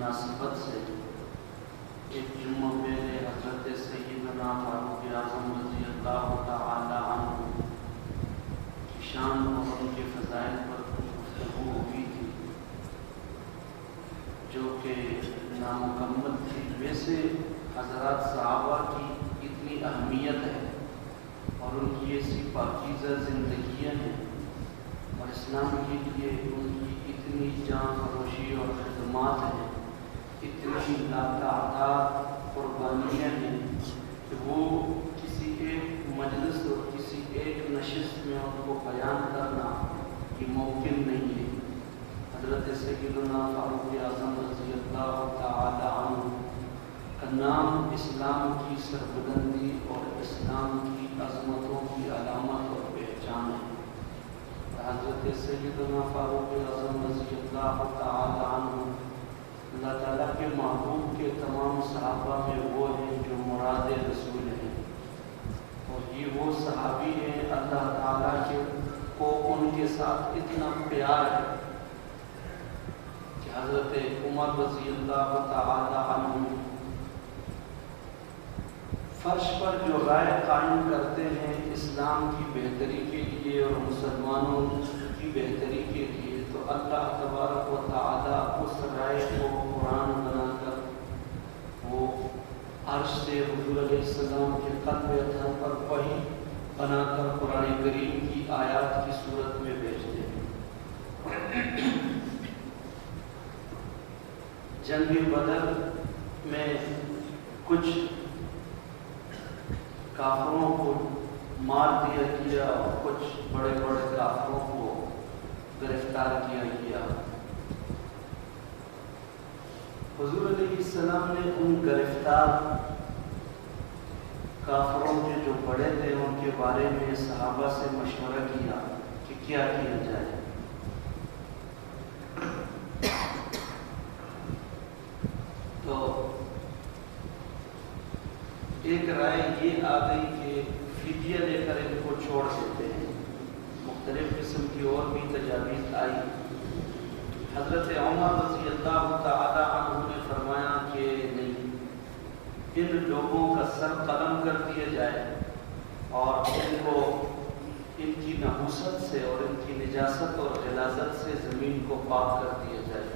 مناسبت سے ایک جمعہ پہلے حضرت سیدنا فاروق اعظم رضی اللہ تعالی عنہ کی شان اور ان کے فضائل پر کچھ گفتگو ہوئی تھی جو کہ نامکمل تھی۔ ویسے حضرات صحابہ کی اتنی اہمیت ہے اور ان کی ایسی پاکیزہ زندگیاں ہیں اور اسلام کے لیے ان کی اتنی جان فروشی اور خدمات ہیں، اتنی لاتعداد قربانیاں ہیں کہ وہ کسی ایک مجلس اور کسی ایک نشست میں ان کو بیان کرنا یہ ممکن نہیں ہے۔ حضرت سیدنا فاروق اعظم رضی اللہ تعالی عنہ کا نام اسلام کی سربلندی اور اسلام کی عظمتوں کی علامت اور پہچان ہے۔ حضرت سیدنا فاروق اعظم رضی اللہ تعالی عنہ اللہ تعالیٰ کے محبوب کے تمام صحابہ میں وہ ہیں جو مراد رسول ہیں، اور یہ وہ صحابی ہیں اللہ تعالیٰ کے کو ان کے ساتھ اتنا پیار ہے کہ حضرت عمر رضی اللہ تعالی عنہ فرش پر جو رائے قائم کرتے ہیں اسلام کی بہتری کے لیے اور مسلمانوں کی بہتری کے لیے، تو اللہ تبارک و تعالی اس رائے کو قرآن بنا کر وہ عرش سے حضور علیہ السلام کے قلب اطہر پر وحی بنا کر قرآن کریم کی آیات کی صورت میں بھیجتے ہیں۔ جنگ بدر میں کچھ کافروں کو مار دیا گیا اور کچھ بڑے بڑے کافروں کو گرفتار کیا گیا۔ حضور علیہ السلام نے ان گرفتار کافروں کے جو بڑے تھے ان کے بارے میں صحابہ سے مشورہ کیا کہ کیا کیا جائے۔ تو ایک رائے یہ آ گئی کہ فدیہ لے کر ان کو چھوڑ دیتے ہیں۔ مختلف قسم کی اور بھی تجاویز آئی۔ حضرت عمر رضی اللہ تعالی عنہ نے فرمایا کہ نہیں، ان لوگوں کا سر قلم کر دیا جائے اور ان کو ان کی نحوست سے اور ان کی نجاست اور غلاظت سے زمین کو پاک کر دیا جائے۔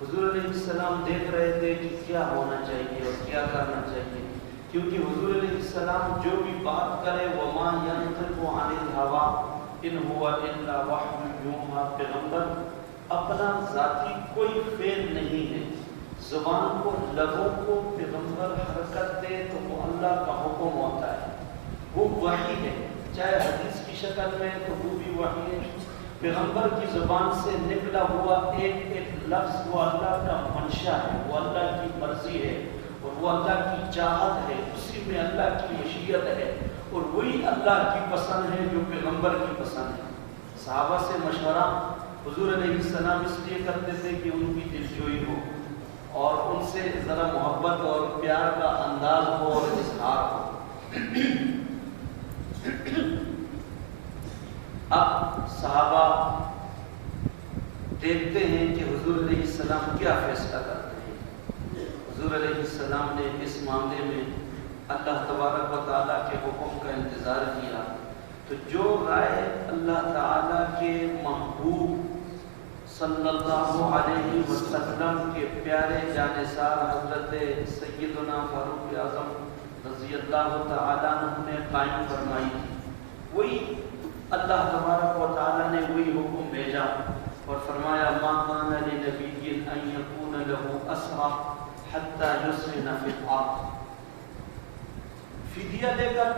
حضور علیہ السلام دیکھ رہے تھے کہ کیا ہونا چاہیے اور کیا کرنا چاہیے، کیونکہ حضور علیہ السلام جو بھی بات کرے وما ينطق عن الهوى ان هو الا وحی یوحی، پیغمبر اپنا ذاتی کوئی فعل نہیں ہے، زبان کو لبوں کو پیغمبر حرکت دے تو وہ اللہ کا حکم ہوتا ہے، وہ وحی ہے، چاہے حدیث کی شکل میں تو وہ بھی وحی ہے۔ پیغمبر کی زبان سے نکلا ہوا ایک ایک لفظ وہ اللہ کا منشا ہے، وہ اللہ کی مرضی ہے اور وہ اللہ کی چاہت ہے، اسی میں اللہ کی مشیت ہے اور وہی اللہ کی پسند ہے جو پیغمبر کی پسند ہے۔ صحابہ سے مشورہ حضور علیہ السلام اس لیے کرتے تھے کہ ان کی دلجوئی ہو اور ان سے ذرا محبت اور پیار کا انداز ہو اور اظہار ہو۔ اب صحابہ دیکھتے ہیں کہ حضور علیہ السلام کیا فیصلہ کرتے ہیں۔ حضور علیہ السلام نے اس معاملے میں اللہ تبارک و تعالیٰ کے حکم کا انتظار کیا، تو جو رائے اللہ تعالیٰ کے محبوب صلی اللہ علیہ وسلم کے پیارے جانثار حضرت سیدنا فاروق اعظم رضی اللہ تعالیٰ عنہ نے قائم فرمائی تھی، وہی اللہ تبارک و تعالیٰ نے وہی حکم بھیجا اور فرمایا ما کان لنبی ان یکون له اسرى حتى یسخن فی الارض۔ فدیہ دے کر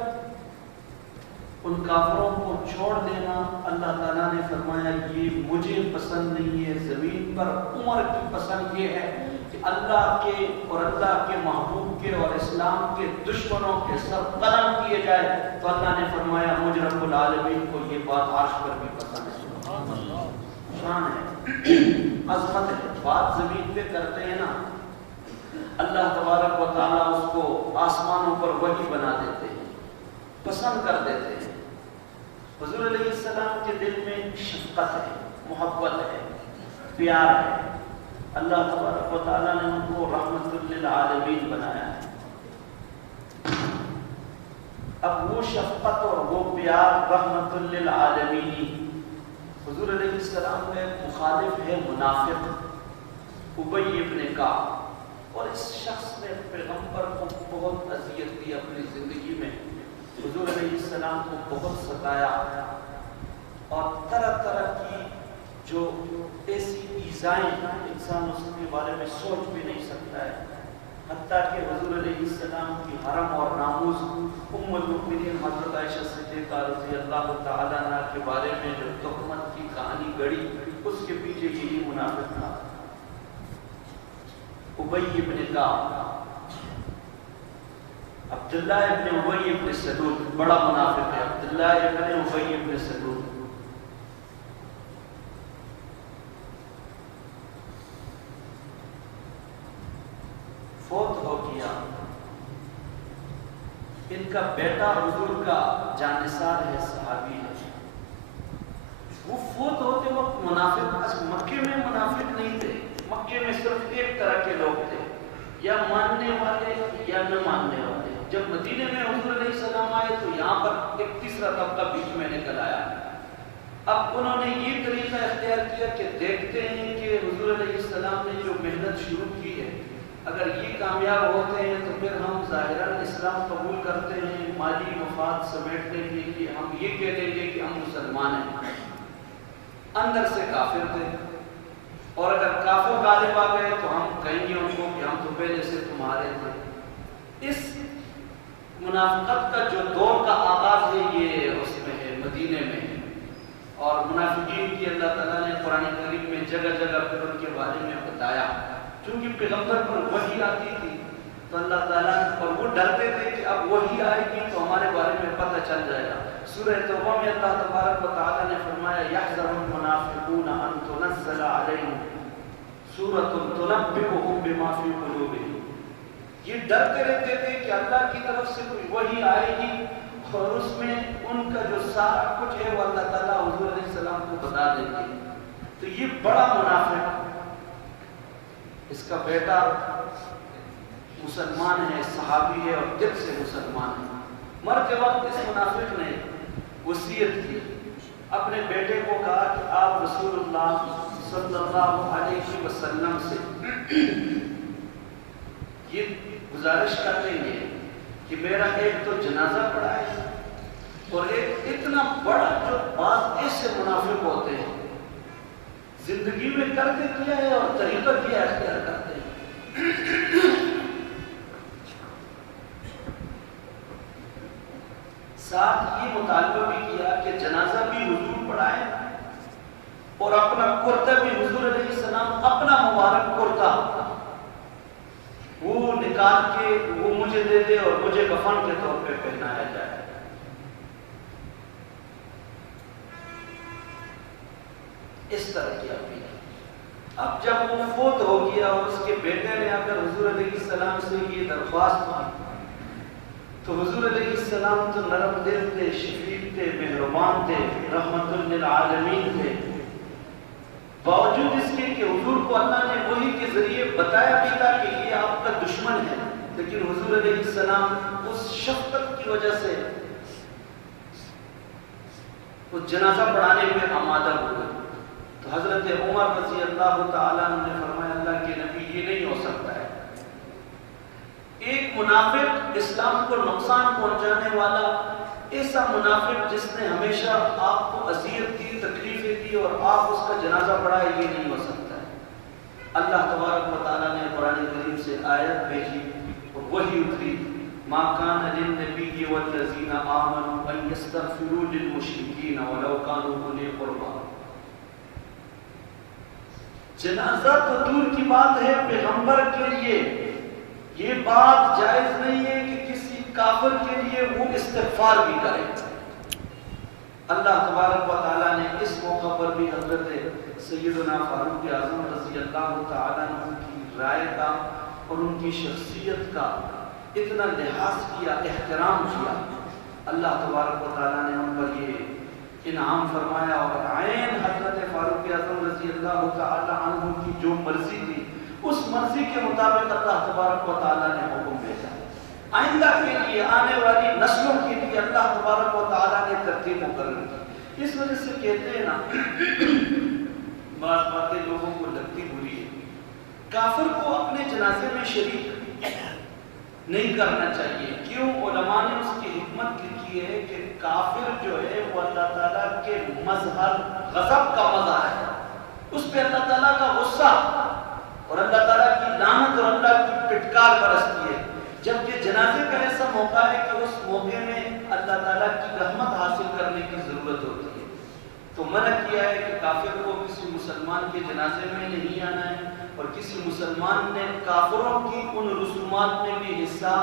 ان کافروں کو چھوڑ دینا اللہ تعالیٰ نے فرمایا یہ مجھے پسند نہیں ہے، زمین پر عمر کی پسند یہ ہے کہ اللہ کے اور اللہ کے محبوب کے اور اسلام کے دشمنوں کے سر قلم کیے جائے، تو اللہ نے فرمایا مجھ رب العالمین کو یہ بات عرش پر بھی پسند ہے۔ شان ہے، عظمت ہے، بات زمین پہ کرتے ہیں نا، اللہ تبارک و تعالیٰ اس کو آسمانوں پر وحی بنا دیتے ہیں، پسند کر دیتے ہیں۔ حضور علیہ السلام کے دل میں شفقت ہے، محبت ہے، پیار ہے، اللہ تبارک و تعالیٰ نے ان کو رحمت للعالمین بنایا ہے۔ اب وہ شفقت اور وہ پیار رحمت للعالمین، حضور علیہ السلام کا ایک مخالف ہے منافق ابی ابن کعب، اور اس شخص نے پیغمبر کو بہت اذیت دی اپنی زندگی میں، حضور علیہ السلام کو بہت ستایا اور طرح طرح کی جو ایسی ایذائیں انسان اس کے بارے میں سوچ بھی نہیں سکتا ہے، حتیٰ کہ حضور علیہ السلام کی حرم اور ناموس ام المؤمنین حضرت عائشہ صدیقہ رضی اللہ تعالیٰ عنہ کے بارے میں جو تہمت کی کہانی گڑی، اس کے پیچھے یہی منافق تھا ابی ابن کعب، عبداللہ ابن ابی ابن سلول، بڑا منافق ہے عبداللہ ابن ابی ابن سلول۔ فوت ہو گیا، ان کا بیٹا حضور کا جانثار ہے، صحابی ہے، وہ فوت ہوتے وقت منافق، مکے میں منافق نہیں تھے، مکے میں صرف ایک طرح کے لوگ تھے، یا ماننے والے یا نہ ماننے والے۔ جب مدینے میں حضور علیہ السلام آئے تو یہاں پر ایک تیسرا طبقہ بیچ میں نکل آیا۔ اب انہوں نے یہ طریقہ اختیار کیا کہ دیکھتے ہیں کہ حضور علیہ السلام نے جو محنت شروع کی ہے، اگر یہ کامیاب ہوتے ہیں تو پھر ہم ظاہراً اسلام قبول کرتے ہیں، مالی مفاد سمیٹ لیں گے کہ ہم یہ کہہ دیں گے کہ ہم مسلمان ہیں، اندر سے کافر تھے، اور اگر کافر غالب آ گئے تو ہم کہیں گے ان کو کہ ہم تو پہلے سے تمہارے تھے۔ اس منافقت کا جو دور کا آغاز ہے یہ اس میں ہے، مدینے میں ہے، اور منافقین کی اللہ تعالیٰ نے قرآن کریم میں جگہ جگہ پھر ان کے بارے میں بتایا، چونکہ پیغمبر پر وحی آتی تھی تو اللہ تعالیٰ اور وہ ڈرتے تھے کہ اب وحی آئے گی تو ہمارے بارے میں پتہ چل جائے گا۔ سورہ توبہ میں اللہ تبارک و تعالیٰ نے فرمایا یحذر المنافقون ان تنزل علیہم سورۃ تنبئہم بما فی قلوبہم، یہ ڈرتے رہتے تھے کہ اللہ کی طرف سے کوئی وحی آئے گی اور اس میں ان کا جو سارا کچھ ہے وہ اللہ تعالیٰ حضور علیہ السلام کو بتا دیں گے۔ تو یہ بڑا منافق، اس کا بیٹا مسلمان ہے، صحابی ہے اور دل سے مسلمان ہے، مرتے وقت اس منافق نے وصیت کی، اپنے بیٹے کو کہا کہ آپ رسول اللہ صلی اللہ علیہ وسلم سے یہ گزارش کر لیں گے کہ میرا ایک تو جنازہ پڑا ہے، اور ایک اتنا بڑا جو بعض ایسے منافق ہوتے ہیں زندگی میں کرتے کیا ہے اور طریقہ کیا اختیار کرتے ہیں، ساتھ یہ مطالبہ بھی کیا کہ جنازہ بھی حضور پڑھائے اور اپنا کرتا بھی حضور علیہ السلام اپنا مبارک کرتا وہ نکال کے وہ مجھے دے دے اور مجھے کفن کے طور پہ پہنایا جائے۔ اس طرح کی اپیل۔ اب جب وہ فوت ہو گیا اور اس کے بیٹے نے آ کر حضور علیہ السلام سے یہ درخواست کی تو حضور علیہ السلام تو نرم دل تھے، شفیق تھے، مہربان تھے، رحمت للعالمین تھے، باوجود اس کے کہ حضور کو اللہ نے وحی کے ذریعے بتایا بھی تھا کہ یہ آپ کا دشمن ہے، لیکن حضور علیہ السلام اس شفقت کی وجہ سے اس جنازہ پڑھانے میں آمادہ ہو گئے۔ تو حضرت عمر رضی اللہ تعالیٰ عنہ نے فرمایا اللہ کے نبی یہ نہیں ہو سکتا ہے، ایک منافق اسلام کو نقصان پہنچانے والا، ایسا منافق جس نے ہمیشہ آپ کو اذیت دی، تکلیفیں دی اور آپ اس کا جنازہ پڑھائے، یہ نہیں ہو سکتا ہے۔ اللہ تبارک و تعالیٰ نے قرآن کریم سے آیت بھیجی اور وحی اتری ما کان للنبی والذین آمنوا ان یستغفروا للمشرکین ولو کانوا اولی قربی، جنازہ تو دور کی بات ہے، پیغمبر کے لیے یہ بات جائز نہیں ہے کہ کسی کافر کے لیے وہ استغفار بھی کرے۔ اللہ تبارک و تعالیٰ نے اس موقع پر بھی حضرت سیدنا فاروق اعظم رضی اللہ تعالیٰ عنہ کی رائے کا اور ان کی شخصیت کا اتنا لحاظ کیا، احترام کیا، اللہ تبارک و تعالیٰ نے ان پر یہ انعام فرمایا، اور عین حضرت فاروق اعظم رضی اللہ تعالی عنہ کی جو مرضی تھی اس مرضی کے مطابق اللہ تبارک و تعالی نے حکم بھیجا۔ آئندہ کے لیے، آنے والی نسلوں کے لیے اللہ تبارک و تعالی نے ترتیب مقرر کی۔ اس وجہ سے کہتے ہیں نا، بعض باتیں لوگوں کو لگتی بری ہے، کافر کو اپنے جنازے میں شریک نہیں کرنا چاہیے۔ کیوں؟ علماء نے اس کی حکمت لکھی ہے کہ کافر جو ہے وہ اللہ تعالیٰ کے مظہر غضب کا مظہر ہے، اس پہ اللہ تعالیٰ کا غصہ اور اللہ تعالیٰ کی لعنت اور اللہ کی پٹکار برستی ہے، جبکہ جنازے کا ایسا موقع ہے کہ اس موقع میں اللہ تعالیٰ کی رحمت حاصل کرنے کی ضرورت ہوتی ہے۔ تو منع کیا ہے کہ کافر کو کسی مسلمان کے جنازے میں نہیں آنا ہے، اور کسی مسلمان نے کافروں کی ان رسومات میں بھی حصہ،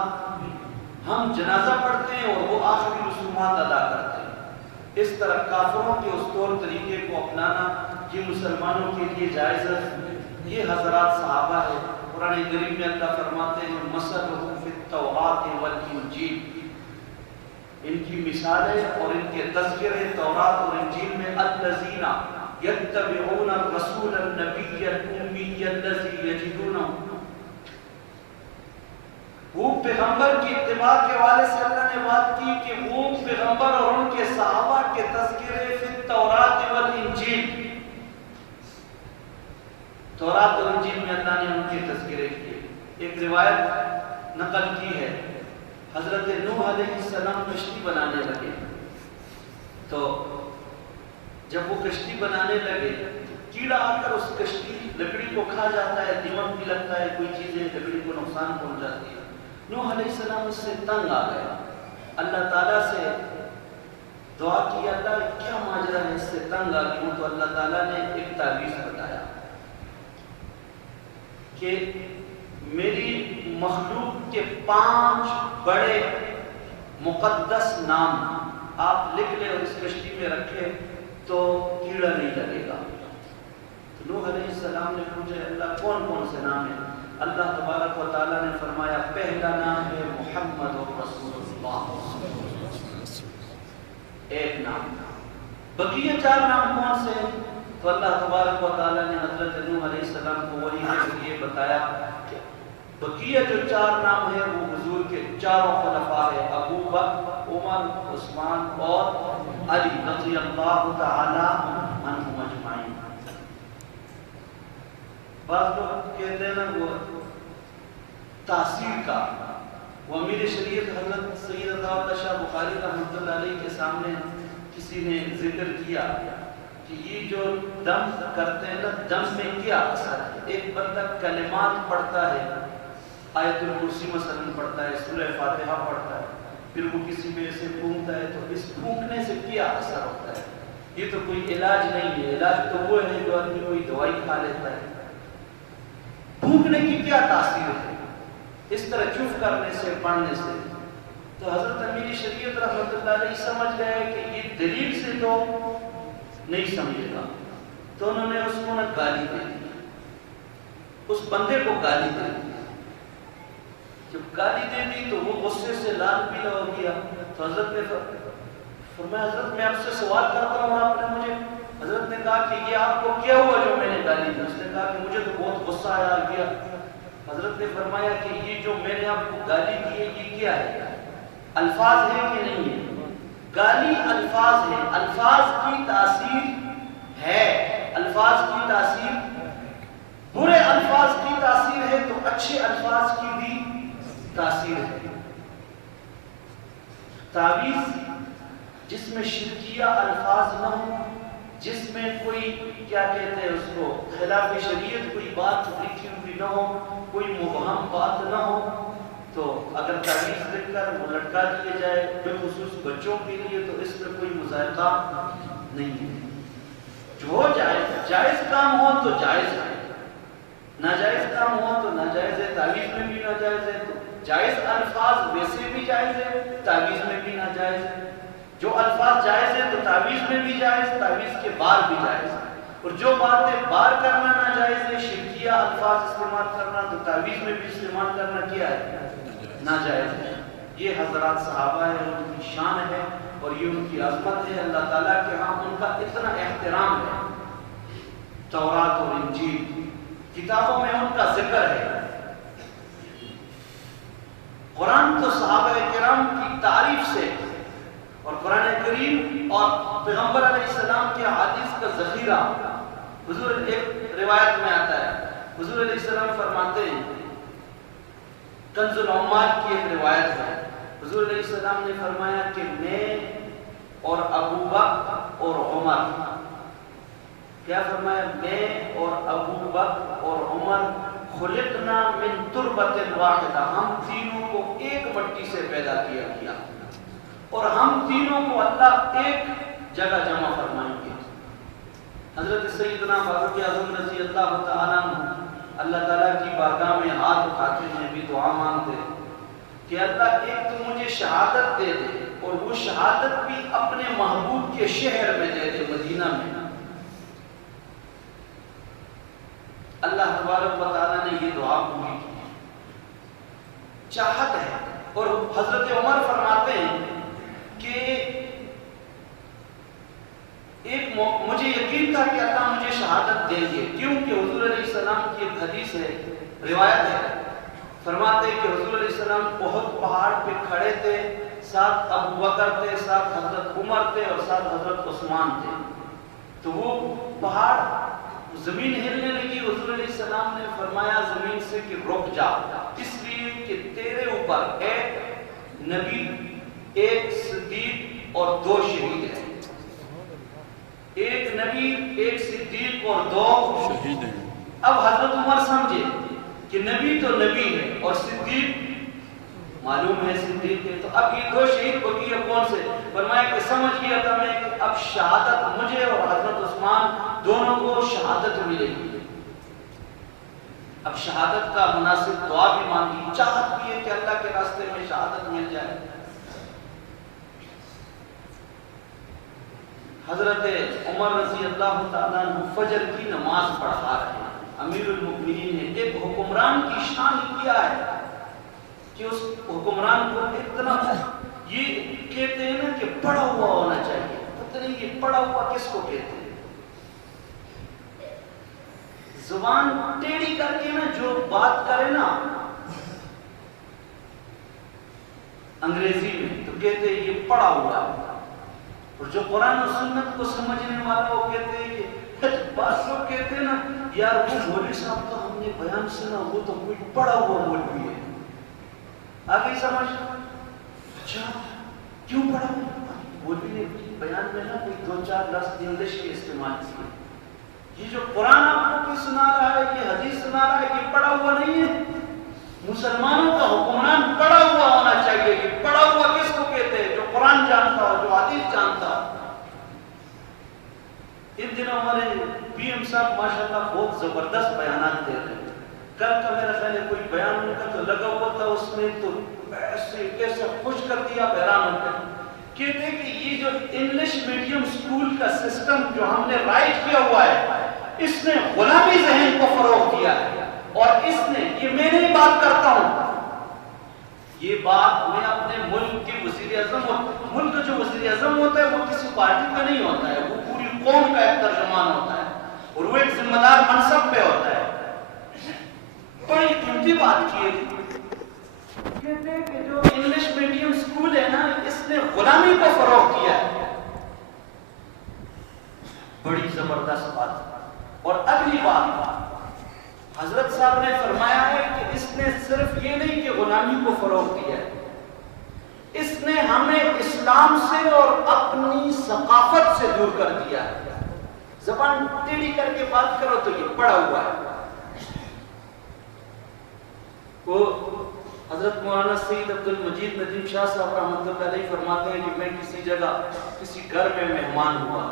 ہم جنازہ پڑھتے ہیں اور وہ آخری رسومات ادا کرتے ہیں، اس طرح کافروں کے اس طور طریقے کو اپنانا یہ مسلمانوں کے لیے جائز ہے۔ یہ حضرات صحابہ ہے، قرآن کریم میں اللہ فرماتے ہیں مثلهم فی التوراۃ والانجیل، ان کی مثالیں اور ان کے تذکرے تورات اور انجیل میں الذین یتبعون الرسول النبی الامی الذی یجدونہ، وہ پیغمبر کی اتباع کے حوالے سے اللہ نے بات کی کہ وہ پیغمبر اور ان کے صحابہ کے تذکرے فی التوراۃ والانجیل، تورات اور انجیل میں اللہ نے ان کے تذکرے کیے۔ ایک روایت نقل کی ہے، حضرت نوح علیہ السلام کشتی بنانے لگے، تو جب وہ کشتی بنانے لگے کیڑا آ کر اس کشتی لکڑی کو کھا جاتا ہے، دیمک بھی لگتا ہے، کوئی چیزیں لکڑی کو نقصان پہنچ جاتی ہے۔ نوح علیہ السلام اس سے تنگ آ گیا، اللہ تعالیٰ سے دعا کی، اللہ کیا ماجرا ہے، اس سے تنگ آ گئی ہوں۔ تو اللہ تعالیٰ نے ایک تعویذ بتایا کہ میری مخلوق کے 5 بڑے مقدس نام آپ لکھ لیں اور اس کشتی میں رکھیں تو کیڑا نہیں لگے گا۔ تو نوح علیہ السلام نے پوچھا اللہ کون کون سے نام ہیں؟ اللہ تبارک و تعالیٰ نے فرمایا پہلا نام ہے محمد رسول اللہ، ایک نام، بقیہ 4 نام کون سے ہیں؟ تو اللہ تبارک و تعالیٰ نے حضرت نوح علیہ السلام کو وحی کے ذریعے بتایا کہ بقیہ جو 4 نام ہیں وہ حضور کے 4 خلفاء ہیں، ابو بکر، عمر، عثمان اور علی رضی اللہ تعالی عنہم اجمعین۔ بعض لوگ کہتے ہیں نا وہ تاثیر کا، وہ امیر شریعت حضرت سید عطاءاللہ شاہ بخاری رحمۃ اللہ علیہ کے سامنے کسی نے ذکر کیا کہ یہ جو دم کرتے ہیں نا، دم میں کیا اثر ہے؟ ایک بندہ کلمات پڑھتا ہے، آیت الکرسی مثلا پڑھتا ہے، سورہ فاتحہ پڑھتا ہے، پھر وہ کسی میں سے پھونکتا ہے، تو اس پھونکنے سے کیا اثر ہوتا ہے؟ یہ تو کوئی علاج نہیں ہے، علاج تو وہ ہے جو آدمی کوئی دوائی کھا لیتا ہے، پھونکنے کی کیا تاثیر ہے اس طرح چپ کرنے سے، پڑھنے سے؟ تو حضرت امیر شریعت رحمۃ اللہ علیہ سمجھ گئے کہ یہ دلیل سے تو نہیں سمجھے گا، تو انہوں نے اس کو گالی دے دی، اس بندے کو گالی دے دی۔ جب گالی دے دی تو وہ غصے سے لال پیلا ہو گیا، تو حضرت نے فرمایا حضرت میں آپ سے سوال کرتا ہوں، آپ نے مجھے، حضرت نے کہا کہ یہ آپ کو کیا ہوا جو میں نے گالی دی؟ اس نے کہا کہ مجھے تو بہت غصہ آیا گیا۔ حضرت نے فرمایا کہ یہ جو میں نے آپ کو گالی دی ہے یہ کیا ہے؟ الفاظ ہے کہ نہیں ہے؟ گالی الفاظ ہے، الفاظ کی تاثیر ہے، الفاظ کی تاثیر، برے الفاظ کی تاثیر ہے تو اچھے الفاظ کی بھی تاثیر ہے۔ تعویذ جس میں شرکیہ الفاظ نہ ہو، جس میں کوئی کیا کہتے ہیں اس کو خلاف شریعت کوئی بات لکھی ہوئی نہ ہو، کوئی مبہم بات نہ ہو، تو اگر تعویذ لکھ کر وہ لٹکا دیا جائے بالخصوص بچوں کے لیے تو اس میں کوئی مذائقہ نہیں ہے۔ جو جائز کام ہو تو جائز ہے، ناجائز کام ہو تو ناجائز ہے، تعویذ میں بھی ناجائز ہے، تو جائز الفاظ ویسے بھی جائز ہے، تعویذ میں بھی ناجائز ہے۔ جو الفاظ جائز ہیں تو تعویذ میں بھی جائز، تعویذ کے بعد بھی جائز، اور جو باتیں بار کرنا ناجائز ہے، شرکیہ الفاظ استعمال کرنا، تو تعویذ میں بھی استعمال کرنا کیا ہے؟ ناجائز ہے۔ یہ حضرات صحابہ ہے، ان کی شان ہے اور یہ ان کی عظمت ہے. اللہ تعالیٰ کے ہاں ان کا اتنا احترام ہے. تورات اور انجیل کتابوں میں ان کا ذکر ہے. قرآن تو صحابہ کرام کی تعریف سے اور قرآن کریم اور پیغمبر علیہ السلام کے حدیث کا ذخیرہ. حضور ایک روایت میں آتا ہے, حضور علیہ السلام فرماتے ہیں, کنز العمال کی ایک روایت ہے, حضور علیہ السلام نے فرمایا کہ میں اور ابو بکر اور عمر, کیا فرمایا, میں اور ابو بکر اور عمر خلقنا من تربت واحدہ, ہم تینوں کو ایک مٹی سے پیدا کیا گیا اور ہم تینوں کو اللہ ایک جگہ جمع فرمائیں گے. حضرت سیدنا فاروق اعظم رضی اللہ تعالیٰ عنہ اللہ تعالیٰ کی بارگاہ میں ہاتھ اٹھاتے ہیں, بھی دعا مانگتے کہ اللہ ایک تو مجھے شہادت دے دے اور وہ شہادت بھی اپنے محبوب کے شہر میں دے دے, مدینہ میں. اللہ تبارک و تعالیٰ نے یہ دعا پوری کی, چاہت ہے. اور حضرت عمر فرماتے ہیں کہ ایک مجھے یقین تھا کہ اللہ مجھے شہادت دیں گے, کیونکہ حضور علیہ السلام کی ایک حدیث ہے, روایت ہے, فرماتے ہیں کہ حضور علیہ السلام بہت پہاڑ پہ کھڑے تھے, ساتھ ابو بکر تھے, ساتھ حضرت عمر تھے اور ساتھ حضرت عثمان تھے. تو وہ پہاڑ زمین ہلنے لگی, حضور علیہ السلام نے فرمایا زمین سے کہ رک جا, اس لیے کہ تیرے اوپر ایک نبی, ایک صدیق اور دو شہید ہیں. ایک نبی, ایک صدیق اور دو شہید ہیں. اب حضرت عمر سمجھے کہ نبی تو نبی ہے اور صدیق معلوم ہے صدیق ہے, تو اب یہ دو شہید بقی ہے کون سے؟ فرمایا کہ سمجھ گیا تھا میں کہ اب شہادت مجھے اور حضرت عثمان دونوں کو شہادت ملے گی. اب شہادت کا مناسب دعا بھی مانگی, چاہت بھی ہے کہ اللہ کے راستے میں شہادت مل جائے. حضرت عمر رضی اللہ تعالیٰ عنہ فجر کی نماز پڑھا رہے ہیں, امیر المؤمنین نے ایک حکمران کی شان کیا ہے کہ اس حکمران کو اتنا, یہ کہتے ہیں نا کہ پڑھا ہوا ہونا چاہیے. پتہ نہیں یہ پڑھا ہوا کس کو کہتے ہیں, زبان ٹیڑھی کر کے نا جو بات کرے نا انگریزی میں تو کہتے ہیں یہ پڑھا ہوا ہے, اور جو قرآن و سنت کو سمجھنے والا وہ کہتے ہیں کہ بعض لوگ کہتے ہیں نا یار وہ مولوی صاحب تو ہم نے بیان سنا, وہ تو کوئی پڑھا ہوا مولوی ہے. آگے سمجھ, اچھا کیوں پڑھا ہوا مولوی نے بیان میں نا کوئی دو چار لفظ انگلش کے استعمال کیے. یہ جو قرآن آپ کو کوئی سنا رہا ہے, یہ حدیث سنا رہا ہے, یہ پڑھا ہوا نہیں ہے. مسلمانوں کا حکمران پڑھا ہوا ہونا چاہیے. یہ پڑھا ہوا کس کو کہتے ہیں؟ جو قرآن جانتا ہو, جو حدیث جانتا ہو. ان دنوں ہمارے پی ایم صاحب ماشاءاللہ بہت زبردست بیانات دے رہے ہیں. کل کا میرا خیال ہے کوئی بیان ان کا تو لگا ہوا تھا, اس نے تو ایسے خوش کر دیا حیران ہو کر. کہتے ہیں کہ یہ جو انگلش میڈیم اسکول کا سسٹم جو ہم نے رائٹ کیا ہوا ہے, اس نے غلامی ذہن کو فروغ دیا ہے. اور اس نے, یہ میں نہیں بات کرتا ہوں, یہ بات میں اپنے ملک کے وزیر اعظم, ملک کا جو وزیر اعظم ہوتا ہے وہ کسی پارٹی کا نہیں ہوتا ہے, وہ پوری قوم کا ایک ترجمان ہوتا ہے اور وہ ایک ذمہ دار منصب پہ ہوتا ہے. بڑی قیمتی بات کی ہے. کہتے ہیں کہ جو انگلش میڈیم اسکول ہے نا, اس نے غلامی کو فروغ دیا ہے. بڑی زبردست بات. اور اگلی بات, حضرت صاحب نے فرمایا ہے کہ اس نے صرف یہ نہیں کہ غلامی کو فروغ دیا ہے, اس نے ہمیں اسلام سے اور اپنی ثقافت سے دور کر دیا ہے. زبان ٹیڑھی کر کے بات کرو تو یہ پڑا ہوا ہے. وہ حضرت مولانا سید عبد المجید ندیم شاہ صاحب رحمۃ اللہ علیہ فرماتے ہیں کہ میں کسی جگہ کسی گھر میں مہمان ہوا,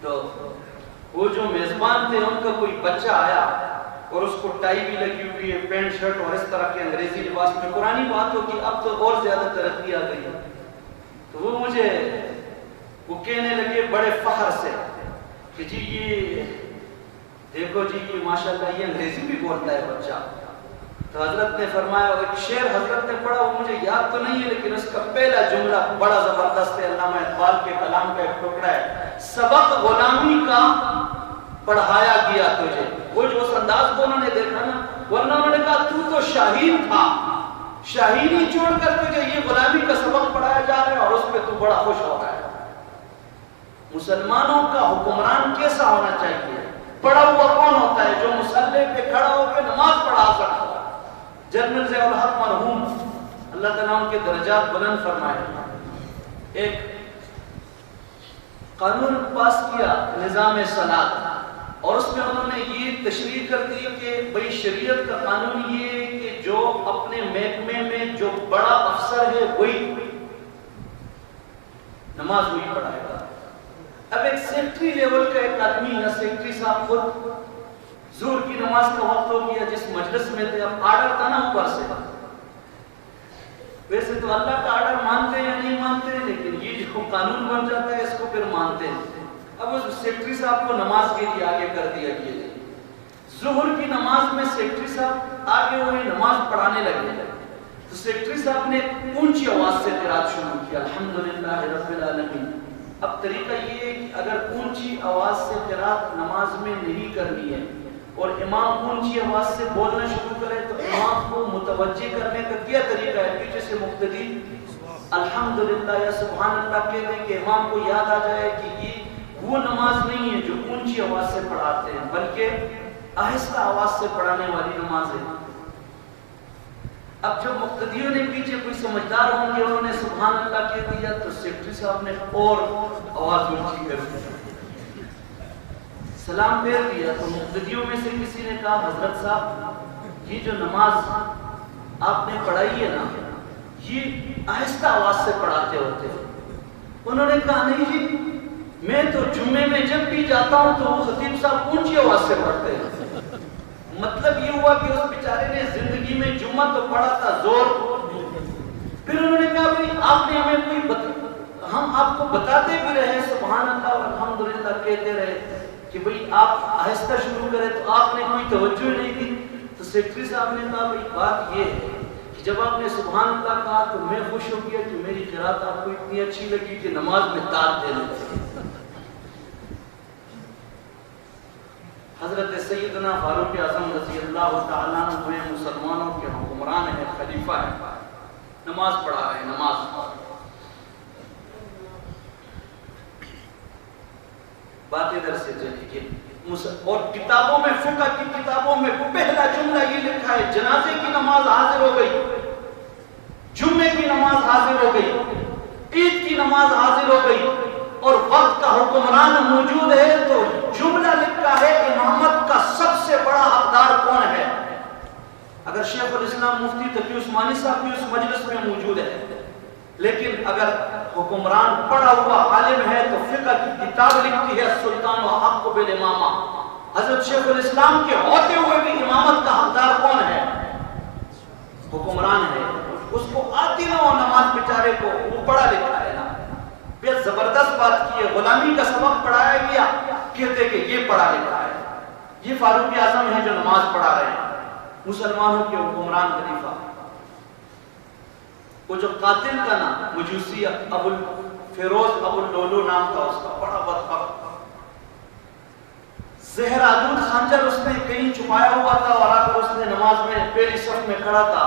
تو وہ جو میزبان تھے ان کا کوئی بچہ آیا اور اس کو ٹائی بھی لگی ہوئی ہے, پینٹ شرٹ اور اس طرح کے انگریزی لباس میں. پرانی بات ہوگی, اب تو اور زیادہ ترقی آ گئی. تو وہ مجھے وہ کہنے لگے بڑے فخر سے کہ جی یہ دیکھو جی, یہ ماشاءاللہ یہ انگریزی بھی بولتا ہے بچہ. تو حضرت نے فرمایا، ایک شعر حضرت نے پڑھا، وہ مجھے یاد تو نہیں ہے لیکن اس کا پہلا جملہ بڑا زبردست ہے، علامہ اقبال کے کلام کا ایک ٹکڑا ہے، سبق غلامی کا پڑھایا گیا تجھے. وہ جو اس انداز کو انہوں نے دیکھا نا، ورنہ انہوں نے کہا تو شاہین تھا، شاہینی چھوڑ کر تجھے یہ غلامی کا سبق پڑھایا جا رہا ہے اور اس پہ تو بڑا خوش ہو رہا ہے. مسلمانوں کا حکمران کیسا ہونا چاہیے؟ پڑھا ہوا کون ہوتا ہے؟ جو مصلی پہ کھڑا ہو کے نماز پڑھا سکتا ہے. جنرل ضیاء الحق مرحوم اللہ تعالیٰ ان کے درجات بلند فرمائے، ایک قانون پاس کیا نظام صلاۃ، اور اس میں انہوں نے یہ تشریح کر دی کہ بھئی شریعت کا قانون یہ ہے کہ جو اپنے محکمے میں جو بڑا افسر ہے وہی نماز وہی پڑھائے گا. اب ایک سیکٹری لیول کا ایک آدمی یا سیکٹری صاحب خود ظہر کی نماز کا وقت ہو گیا، جس مجلس میں تھے، اب آرڈر تھا نا اوپر سے، ویسے تو اللہ کا آرڈر مانتے ہیں یا نہیں مانتے ہیں، لیکن یہ جو قانون بن جاتا ہے اس کو پھر مانتے ہیں. اب اس سیکٹری صاحب کو نماز کے لیے آگے کر دیا گیا. ظہر کی نماز میں سیکٹری صاحب آگے ہوئے نماز پڑھانے لگے، تو سیکٹری صاحب نے اونچی آواز سے قرات شروع کیا، الحمدللہ رب العالمین. اب طریقہ یہ ہے کہ اگر اونچی آواز سے قرات نماز میں نہیں کرنی ہے اور امام اونچی آواز سے بولنا شروع کرے تو امام کو متوجہ کرنے کا کیا طریقہ ہے؟ پیچھے سے مقتدی الحمدللہ یا سبحان اللہ کہہ دیں کہ امام کو یاد آ جائے کہ یہ وہ نماز نہیں ہے جو اونچی آواز سے پڑھاتے ہیں، بلکہ آہستہ آواز سے پڑھانے والی نماز ہے. اب جب مقتدیوں نے پیچھے کوئی سمجھدار ہوں گے انہوں نے سبحان اللہ کہہ دیا تو سیکٹری صاحب نے اور آواز اونچی کر دی، سلام پھیر دیا. تو مقتدیوں میں سے کسی نے کہا حضرت صاحب یہ جو نماز آپ نے پڑھائی ہے نا یہ آہستہ آواز سے پڑھاتے ہوتے ہیں. انہوں نے کہا نہیں جی میں تو جمعے میں جب بھی جاتا ہوں تو وہ خطیب صاحب اونچی آواز سے پڑھتے ہیں. مطلب یہ ہوا کہ اس بیچارے نے زندگی میں جمعہ تو پڑھا تھا زور. پھر انہوں نے کہا بھئی آپ نے ہمیں کوئی ہم آپ کو بتاتے بھی رہے سبحان اللہ اور الحمدللہ کہتے رہے کہ بھئی آپ آہستہ شروع کریں تو آپ نے کوئی توجہ نہیں دی. تو سیکٹری صاحب نے کہا بھئی بات یہ ہے کہ جب آپ نے سبحان اللہ کہا تو میں خوش ہو گیا کہ میری قرات آپ کو اتنی اچھی لگی کہ نماز میں داد دینے لگے. حضرت سیدنا فاروق اعظم رضی اللہ تعالیٰ عنہ مسلمانوں کے حکمران ہیں، خلیفہ ہیں، نماز پڑھا رہے ہیں. نماز بات ادھر سے چلی کہ اور کتابوں میں فقہ کی کتابوں میں پہلا جملہ یہ لکھا ہے جنازے کی نماز حاضر ہو گئی، جمعے کی نماز حاضر ہو گئی، عید کی نماز حاضر ہو گئی اور وقت کا حکمران موجود ہے. تو جملہ لکھا ہے امامت کا سب سے بڑا حقدار کون ہے؟ اگر شیخ الاسلام مفتی تقی عثمانی صاحب بھی اس مجلس میں موجود ہے، لیکن اگر حکمران پڑھا ہوا عالم ہے تو فقہ کی کتاب لکھتی ہے سلطان و حق بالامامہ. حضرت شیخ الاسلام کے ہوتے ہوئے بھی امامت کا حقدار کون ہے؟ حکمران ہے. اس کو آتی نہ ہو نماز بیچارے کو، وہ پڑھا لکھا ہے نا. بے زبردست بات کی ہے، غلامی کا سبق پڑھایا گیا، کہتے کہ یہ پڑھا لکھا ہے. یہ فاروق اعظم ہے جو نماز پڑھا رہے ہیں، مسلمانوں کے حکمران خلیفہ. وہ جو قاتل کا نام مجوسی ابو فیروز ابو اللولو نام تھا اس کا، بڑا بدبخت زہر آلود خنجر اس نے کہیں چھپایا ہوا تھا اور آ کر اس نے نماز میں پہلی صف میں کھڑا تھا.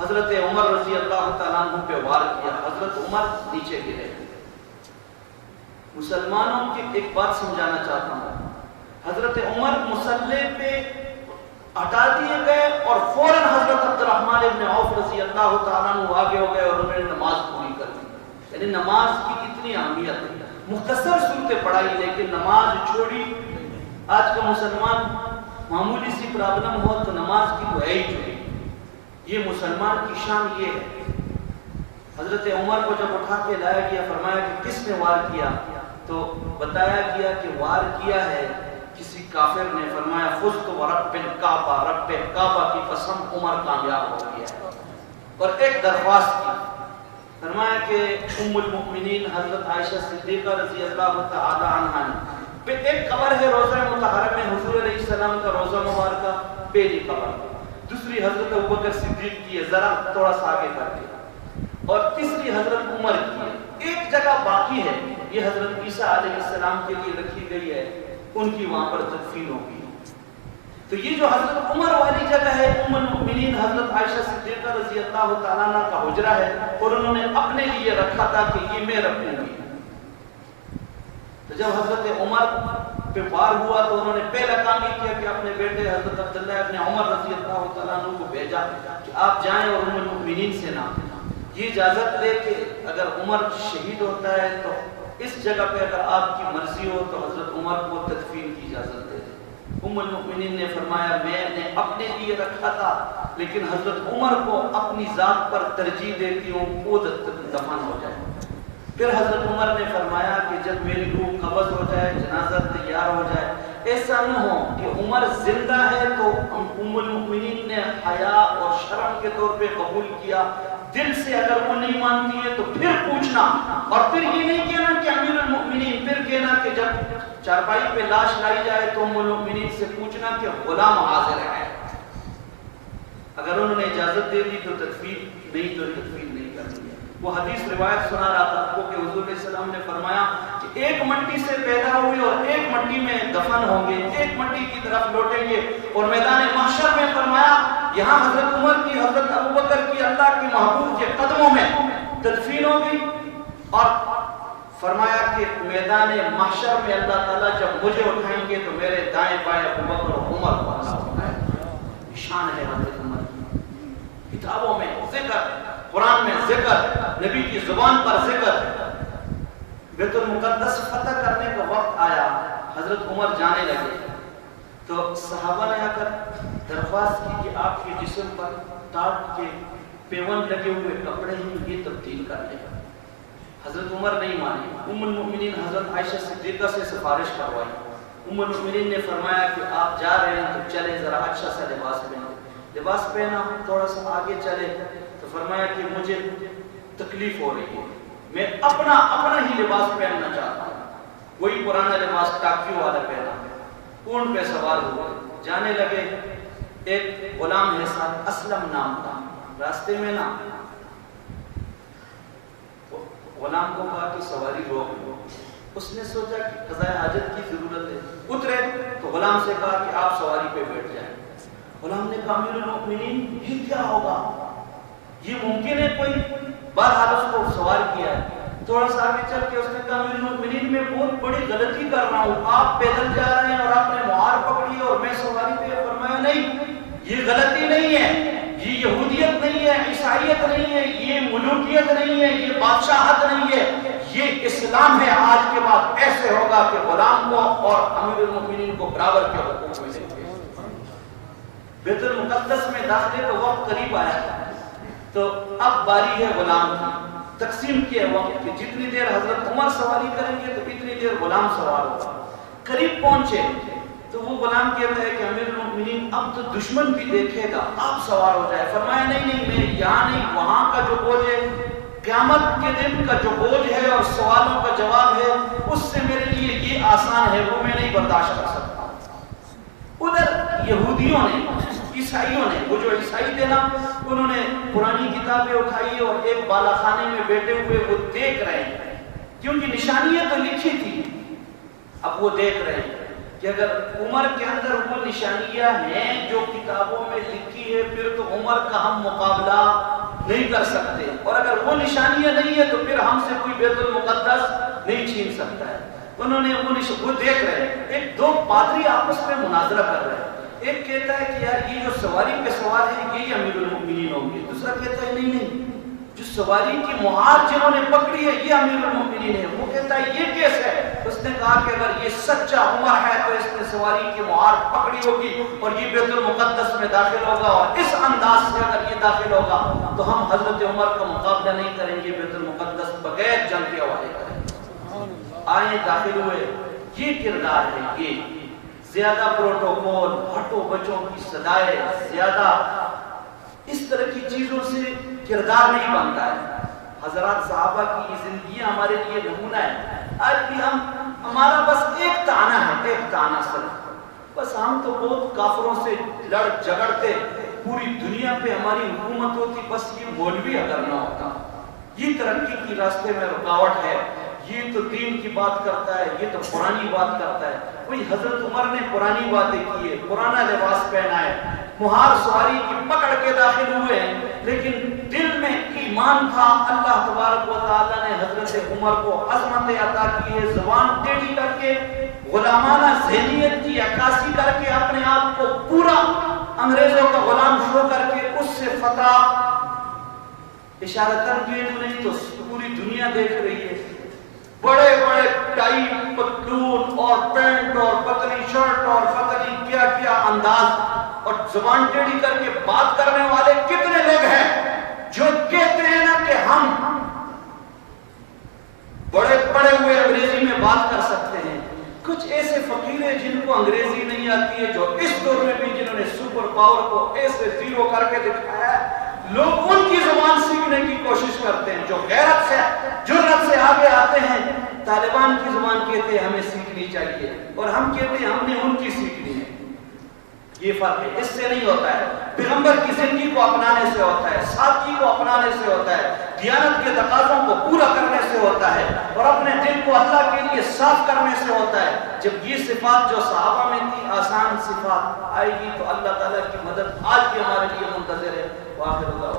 حضرت عمر رضی اللہ تعالیٰ عنہ پہ وار کیا، حضرت عمر نیچے گرے. مسلمانوں کی ایک بات سمجھانا چاہتا ہوں، حضرت عمر مصلی پہ ہٹا دیے گئے اور فوراً حضرت عبد الرحمن ابن عوف رضی اللہ تعالیٰ عنہ آگے ہو گئے اور انہوں نے نماز پوری کر دی. یعنی نماز کی اتنی اہمیت ہے. مختصر صورتیں پڑھائی لیکن نماز چھوڑی. آج کا مسلمان معمولی سی پرابلم ہو تو نماز کی تو ہے ہی چھوڑی. یہ مسلمان کی شان یہ ہے. حضرت عمر کو جب اٹھا کے لایا گیا فرمایا کہ کس نے وار کیا تو بتایا گیا کہ وار کیا ہے کسی کافر نے. فرمایا فزت ورب الکعبہ، رب کعبہ کی قسم عمر کامیاب ہو گیا. اور ایک درخواست کی، فرمایا کہ ام المؤمنین حضرت عائشہ صدیقہ رضی اللہ تعالی عنہا نے پہ ایک قبر ہے روضہ مطہرہ میں حضور علیہ السلام کا روضہ مبارکہ، پہلی قبر. دوسری حضرت ابوبکر صدیق کی ہے ذرا تھوڑا سا آگے کر کے، اور تیسری حضرت عمر کی ہے. ایک جگہ باقی ہے، یہ حضرت عیسیٰ علیہ السلام کے لیے رکھی گئی ہے، ان کی وہاں پر تدفین ہوگی. تو یہ جو حضرت عمر والی جگہ ہے، ام المؤمنین حضرت عائشہ صدیقہ رضی اللہ تعالیٰ عنہ کا حجرہ ہے، اور انہوں نے اپنے لیے رکھا تھا کہ یہ میں رکھوں گی. تو جب حضرت عمر پہ وار ہوا تو انہوں نے پہلا کام یہ کیا کہ اپنے بیٹے حضرت عبداللہ ابن عمر رضی اللہ تعالیٰ عنہ کو بھیجا کہ آپ جائیں اور ام المؤمنین سے نام یہ اجازت لے کہ اگر عمر شہید ہوتا ہے تو اس جگہ پہ اگر آپ کی مرضی ہو تو حضرت عمر کو تدفین کی اجازت دے دیں. ام المؤمنین نے فرمایا میں نے اپنے لیے رکھا تھا لیکن حضرت عمر کو اپنی ذات پر ترجیح دیتی ہوں، وہ دفن ہو جائے. پھر حضرت عمر نے فرمایا کہ جب میری روح قبض ہو جائے، جنازہ تیار ہو جائے، ایسا نہ ہو کہ عمر زندہ ہے تو ام المؤمنین نے حیا اور شرم کے طور پہ قبول کیا، دل سے اگر وہ نہیں مانتی ہے تو پھر پوچھنا، اور پھر یہ نہیں کہنا کہ امیر المؤمنین، پھر کہنا کہ جب چارپائی پہ لاش لائی جائے تو ام المؤمنین سے پوچھنا کہ غلام حاضر ہے. اگر انہوں نے اجازت دے دی تو تدفین، نہیں تو تدفین نہیں کرنی ہے. وہ حدیث روایت سنا رہا تھا آپ کو کہ حضور علیہ السلام نے فرمایا کہ ایک مٹی سے پیدا ہوئے اور ایک مٹی میں دفن ہوں گے، ایک مٹی کی طرف لوٹیں گے. اور میدان محشر میں فرمایا یہاں حضرت عمر کی، حضرت ابوبکر کی اللہ کے محبوب کے قدموں میں تدفین ہوگی، اور فرمایا کہ میدان محشر میں اللہ تعالیٰ جب مجھے اٹھائیں گے تو میرے دائیں بائیں ابوبکر اور عمر کو اللہ اٹھائے گا. شان ہے حضرت عمر کی. کتابوں میں ذکر، قرآن میں ذکر، نبی کی زبان پر ذکر. بیت المقدس فتح کرنے کا وقت آیا، حضرت عمر جانے لگے تو صحابہ نے آ کر درخواست کی کہ آپ کے جسم پر ٹاٹ کے پیون لگے ہوئے کپڑے ہیں یہ تبدیل کر لیں. حضرت عمر نہیں مانی. ام المؤمنین حضرت عائشہ صدیقہ سے سفارش کروائی. ام المؤمنین نے فرمایا کہ آپ جا رہے ہیں تو چلے ذرا اچھا سا لباس پہنا. لباس پہنا، تھوڑا سا آگے چلے تو فرمایا کہ مجھے تکلیف ہو رہی ہے، میں اپنا ہی لباس پہننا چاہتا ہوں. وہی پرانا لباس ٹاکیوں والا پہنا، اونٹ پہ سوار ہوئے جانے لگے. ایک غلام ہے ساتھ، اسلم نام تھا. راستے میں نا غلام کو کہا کہ سواری روک لو. اس نے سوچا کہ قضاء حاجت کی ضرورت ہے، اترے تو غلام سے کہا کہ آپ سواری پہ بیٹھ جائیں. غلام نے کہا امیر المؤمنین یہ کیا ہوگا، یہ ممکن ہے کوئی؟ بہرحال اس کو سوار کیا ہے. تھوڑا سا آگے چل کے اس نے کہا امیر المؤمنین میں بہت بڑی غلطی کر رہا ہوں، آپ پیدل جا رہے ہیں اور آپ نے مہار پکڑی اور میں سواری پہ. فرمایا نہیں، یہ غلطی نہیں ہے، یہ یہودیت نہیں ہے، عیسائیت نہیں ہے، یہ ملوکیت نہیں ہے، یہ بادشاہت نہیں ہے، یہ اسلام ہے. آج کے بعد ایسے ہوگا کہ غلام کو اور امیر المؤمنین کو برابر کے حقوق ملیں گے. بیت المقدس میں داخلے کا وقت قریب آیا تو اب باری ہے غلام کی. تقسیم کیا وقت کہ جتنی دیر حضرت عمر سواری کریں گے تو اتنی دیر غلام سوار ہوگا. قریب پہنچے تو وہ غلام کہتا ہے کہ امیر المؤمنین اب تو دشمن بھی دیکھے گا، آپ سوار ہو جائے. فرمایا نہیں، میں یہاں نہیں، وہاں کا جو بوجھ ہے، قیامت کے دن کا جو بوجھ ہے اور سوالوں کا جواب ہے، اس سے میرے لیے یہ آسان ہے، وہ میں نہیں برداشت کر سکتا. ادھر یہودیوں نے، عیسائیوں نے، وہ جو عیسائی تھے نا، انہوں نے پرانی کتابیں اٹھائی اور ایک بالا خانے میں بیٹھے ہوئے وہ دیکھ رہے ہیں، کیونکہ نشانیاں تو لکھی تھی. اب وہ دیکھ رہے ہیں کہ اگر عمر کے اندر وہ نشانیاں ہیں جو کتابوں میں لکھی ہے پھر تو عمر کا ہم مقابلہ نہیں کر سکتے، اور اگر وہ نشانیاں نہیں ہے تو پھر ہم سے کوئی بیت المقدس نہیں چھین سکتا ہے. انہوں نے وہ دیکھ رہے ہیں. ایک دو پادری آپس میں مناظرہ کر رہے ہیں. ایک کہتا ہے کہ یار یہ جو سواری پہ سوار ہے یہی امیر المؤمنین ہوں گے. دوسرا کہتا ہے نہیں، جو سواری کی مہار جنہوں نے پکڑی ہے یہ امیر المؤمنین ہے. وہ کہتا ہے یہ کیس ہے؟ اس نے کہا کہ اگر یہ سچا عمر ہے تو اس نے سواری کی مہار پکڑی ہوگی اور یہ بیت المقدس میں داخل ہوگا، اور اس انداز سے اگر یہ داخل ہوگا تو ہم حضرت عمر کا مقابلہ نہیں کریں گے، بیت المقدس بغیر جنگ کے حوالے کریں گے. آئے داخل ہوئے. یہ کردار ہے، یہ زیادہ پروٹوکول، ہٹو بچوں کی صدائے، زیادہ اس طرح کی چیزوں سے کردار نہیں بنتا ہے. حضرات صحابہ کی یہ زندگی ہمارے لیے نمونہ ہے. آج بھی ہمارا بس ایک تانا ہے، ایک تانا صرف، بس ہم تو بہت کافروں سے لڑ جھگڑتے، پوری دنیا پہ ہماری حکومت ہوتی، بس یہ مولوی اگر نہ ہوتا، یہ ترقی کی راستے میں رکاوٹ ہے، یہ تو دین کی بات کرتا ہے، یہ تو پرانی بات کرتا ہے۔ وہی حضرت عمر نے پرانی باتیں کی ہے، پرانا لباس پہنا ہے، مہار سواری کی پکڑ کے داخل ہوئے ہیں، لیکن دل میں ایمان تھا۔ اللہ تبارک و تعالیٰ نے حضرت عمر کو عظمت عطا کی ہے، زبان ٹیڑھی کر کے، غلامانہ ذہنیت کی عکاسی کر کے، اپنے آپ کو پورا انگریزوں کا غلام شو کر کے اس سے فتح اشارتاً کیے نہیں تو پوری دنیا دیکھ رہی ہے۔ بڑے بڑے ٹائی پتلون اور پینٹ اور پتلی شرٹ اور پتلی کیا کیا انداز اور زبان ٹیڑھی کر کے بات کرنے والے کتنے لوگ ہیں جو کہتے ہیں نا کہ ہم بڑے پڑے ہوئے انگریزی میں بات کر سکتے ہیں۔ کچھ ایسے فقیر ہیں جن کو انگریزی نہیں آتی ہے، جو اس دور میں بھی جنہوں نے سپر پاور کو ایسے زیرو کر کے دکھایا ہے، لوگ ان کی زبان سیکھنے کی کوشش کرتے ہیں۔ جو غیرت سے جرأت سے آگے آتے ہیں، طالبان کی زبان کہتے ہیں ہمیں سیکھنی چاہیے، اور ہم کہتے ہیں ہم نے ان کی سیکھنی ہے۔ یہ فرق ہے، اس سے نہیں ہوتا ہے۔ پیغمبر کی زندگی کو اپنانے سے ہوتا ہے، سادگی کو اپنانے سے ہوتا ہے، دیانت کے تقاضوں کو پورا کرنے سے ہوتا ہے، اور اپنے دل کو اللہ کے لیے صاف کرنے سے ہوتا ہے۔ جب یہ صفات جو صحابہ میں تھی آسان صفات آئے گی تو اللہ تعالیٰ کی مدد آج بھی ہمارے لیے منتظر ہے۔ وآخر اللہ